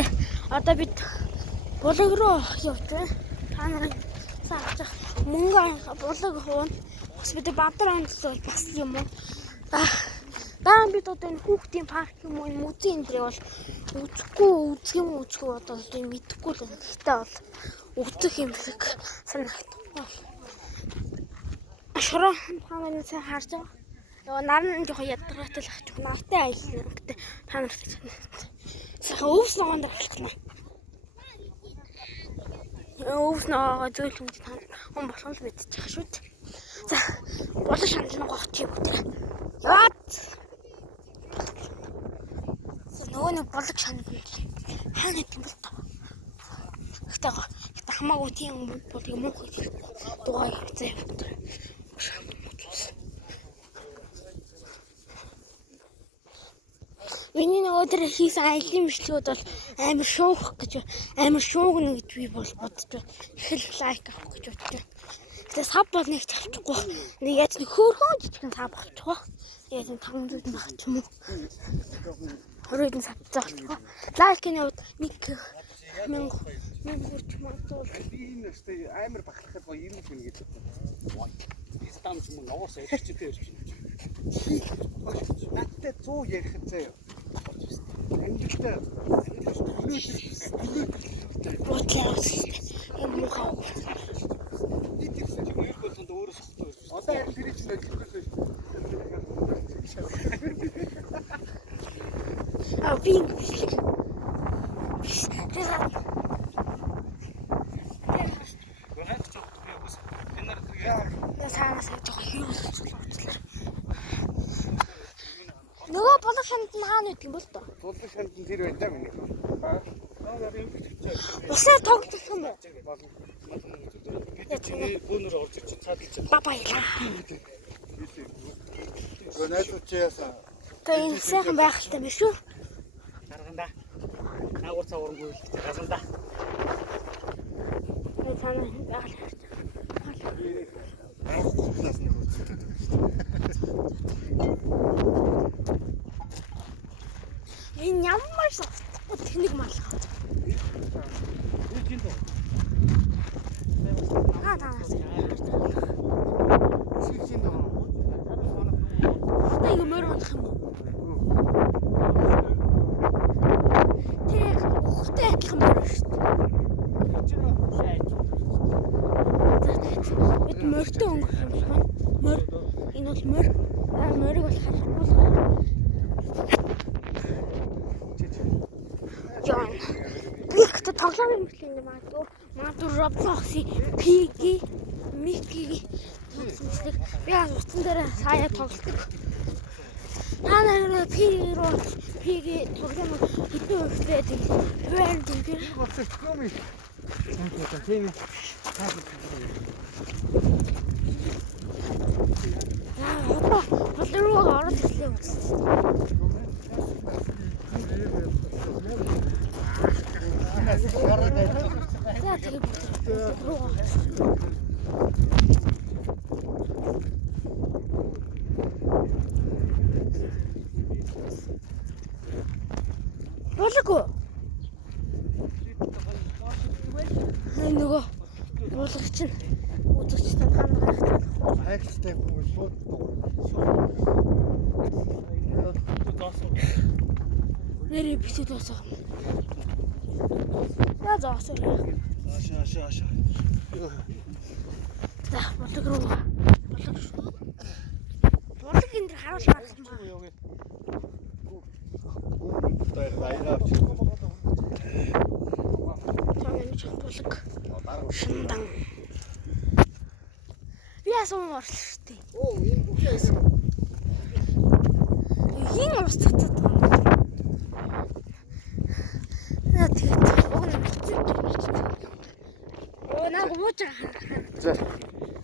Гэтэ одоо бид булаг руу явж байна. Та нарын сааж мөнгө булаг хуун. Бас бид Бадар онцлог бас юм уу. Дараа нь бид одоо энэ хүүхдийн парк юм уу музей энэ бол үзэх юм одоо мэдэхгүй л байна. Гэхдээ бол үзэх юмлэг санагдав. Шороо хааны сайн харж байгаа. Нөгөө нар нь жоохон ядаргаатай л ачиж нартай аялна. Гэтэ та нарт санагдав. Сайхан өвс ногоон дээр алхна. Өвс ногоо зөөлөн та хүн болох л мэдчих шүү дээ. За болоо шанална гоч юм өтер. Яат. Нөгөө нэг болог шанал хаана гэдэг юм бол таа. Гэтэ хамаагүй тийм бол юм уу гэж дугаа хийцээ. Миний нөгөө тэр хийсэн аялын бичлэгүүд бол амар шуух гэж амар шуугна гэж би бол бодож байна. Их л лайк авах гэж бодож байна. Тэгээ сав бол нэг тавчихгүй. Нэг яаж нэг хөөрхөн жижигхэн сав авчихгүй. Яаж нэг 500 байх юм уу? 20 сав зоолчихгүй. Лайкны үед 1000 хүрч магадгүй. Би энэ өстэй амар бахлахад гоё юм хүн гэдэг. Стам ч юм уу нуусаа ирчихтэй ирчих. Надтай 100 ярих заяа. Амжилттай. Бодлоо. Юм мухаа. Идэрсэн юм юу болонд өөрөө сохтой. Одоо яг тэр чинь ажиллахгүй. А би нөгөө болог шанд нь хаана гэдэг юм бол тоо. Болог шанд нь тэр байдаг миний. Усаар тоглох юм уу? Бөөнөр орж ич цаадалж. Бабаялаа. Гонадо чяса. Тэ энэ сайхан байх юм шүү. Гарганда. Наагур цаврангуй л газанда. Тэ цаана байгаль. Энэ ямар софт тэнэг мал. Танаас. Сүүлийн доо. Тэг мөр унах юм уу? Тэг ухтай адилхан мөр шүү дээ. Бид мөртөө өнгөх юм байна. Мөр. Энэ бол мөр. Мөрийг бол харахгүй. Яан. Бигт тоглоом юм шиг юм аа. Магадгүй Roblox-ийн PG, Mickey би утсан дээр сая тоглодог. Та нараа PG тоглоом хэдэн өглөөд байна тийм Гоцчихгүй юм. Тийм. Болоо ороод ирлээ үз. Болоогүй. Нөгөө болгоч чинь үзэгч танхаа гаргах. Хайртай хүн шууд Нэрээ бисэд басаа. Я заасаа. Аша. За, болог руу. Болог энэ харуулж гарсан ба. Тэр баяраач. Томч болог. Шиндан. Би асуум орлоо шүү дээ. Оо, энэ бүхий Хин ус цацаад байна. Тэгээд уг нь наа гомож байгаа. За.